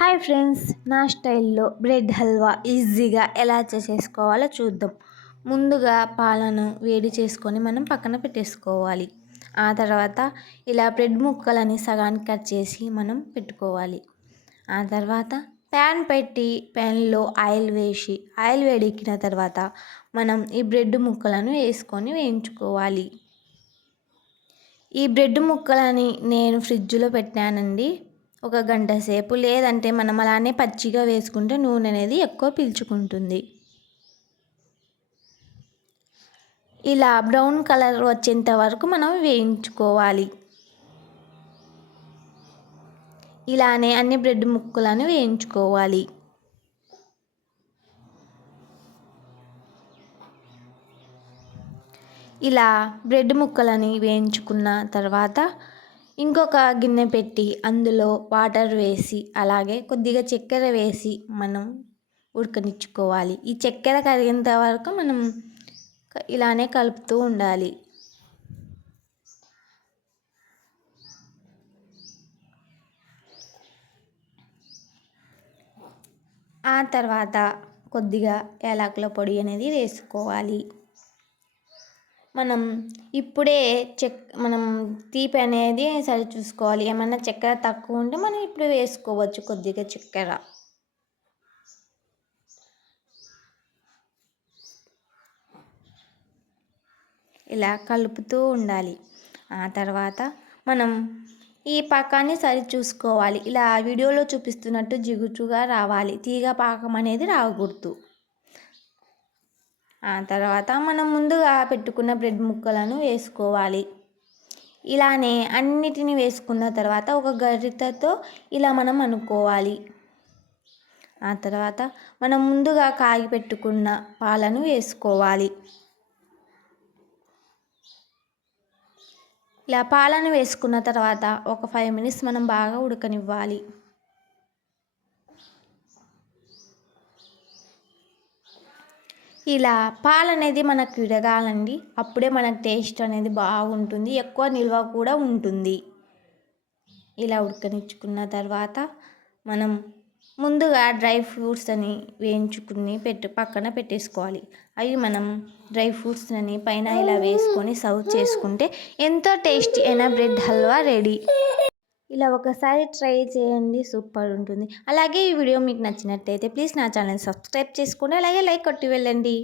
Hi friends, నా స్టైల్లో bread halwa ఈజీగా ఎలా చేసేసుకోవాలో చూద్దాం. ముందుగా పాలను వేడి చేసుకొని మనం పక్కన పెట్టేసుకోవాలి. ఆ తర్వాత ఇలా బ్రెడ్ ముక్కలని సగానికి కట్ చేసి మనం పెట్టుకోవాలి. ఆ తర్వాత ప్యాన్ పెట్టి ప్యాన్లో ఆయిల్ వేసి ఆయిల్ వేడెక్కిన తర్వాత మనం ఈ బ్రెడ్ ముక్కలను వేసుకొని వేయించుకోవాలి. ఈ బ్రెడ్ ముక్కలని నేను ఫ్రిడ్జ్లో పెట్టానండి ఒక గంట సేపు. లేదంటే మనం అలానే పచ్చిగా వేసుకుంటే నూనె అనేది ఎక్కువ పీల్చుకుంటుంది. ఇలా బ్రౌన్ కలర్ వచ్చేంత వరకు మనం వేయించుకోవాలి. ఇలానే అన్ని బ్రెడ్ ముక్కలను వేయించుకోవాలి. ఇలా బ్రెడ్ ముక్కలని వేయించుకున్న తర్వాత ఇంకొక గిన్నె పెట్టి అందులో వాటర్ వేసి అలాగే కొద్దిగా చక్కెర వేసి మనం ఉడకనిచ్చుకోవాలి. ఈ చక్కెర కరిగేంత వరకు మనం ఇలానే కలుపుతూ ఉండాలి. ఆ తర్వాత కొద్దిగా యాలకుల పొడి అనేది వేసుకోవాలి. మనం ఇప్పుడే మనం తీపి అనేది సరి చూసుకోవాలి. ఏమన్నా చక్కెర తక్కువ ఉంటే మనం ఇప్పుడు వేసుకోవచ్చు కొద్దిగా చక్కెర. ఇలా కలుపుతూ ఉండాలి. ఆ తర్వాత మనం ఈ పాకాన్ని సరి చూసుకోవాలి. ఇలా వీడియోలో చూపిస్తున్నట్టు జిగుటుగా రావాలి. తీగ పాకం అనేది రాకూడదు. ఆ తర్వాత మనం ముందుగా పెట్టుకున్న బ్రెడ్ ముక్కలను వేసుకోవాలి. ఇలానే అన్నిటిని వేసుకున్న తర్వాత ఒక గరిటెతో ఇలా మనం అనుకోవాలి. ఆ తర్వాత మనం ముందుగా కాగి పెట్టుకున్న పాలను వేసుకోవాలి. ఇలా పాలను వేసుకున్న తర్వాత ఒక 5 మినిట్స్ మనం బాగా ఉడకనివ్వాలి. ఇలా పాలు అనేది మనకు విడగాలండి. అప్పుడే మనకు టేస్ట్ అనేది బాగుంటుంది, ఎక్కువ నిల్వ కూడా ఉంటుంది. ఇలా ఉడకనిచ్చుకున్న తర్వాత మనం ముందుగా డ్రై ఫ్రూట్స్ అని వేయించుకుని పక్కన పెట్టేసుకోవాలి. అవి మనం డ్రై ఫ్రూట్స్ అని పైన ఇలా వేసుకొని సర్వ్ చేసుకుంటే ఎంతో టేస్టీ అయిన బ్రెడ్ హల్వా రెడీ. ఇలా ఒకసారి ట్రై చేయండి, సూపర్ ఉంటుంది. అలాగే ఈ వీడియో మీకు నచ్చినట్టయితే ప్లీజ్ నా ఛానల్ సబ్స్క్రైబ్ చేసుకోండి. అలాగే లైక్ కొట్టి వెళ్ళండి.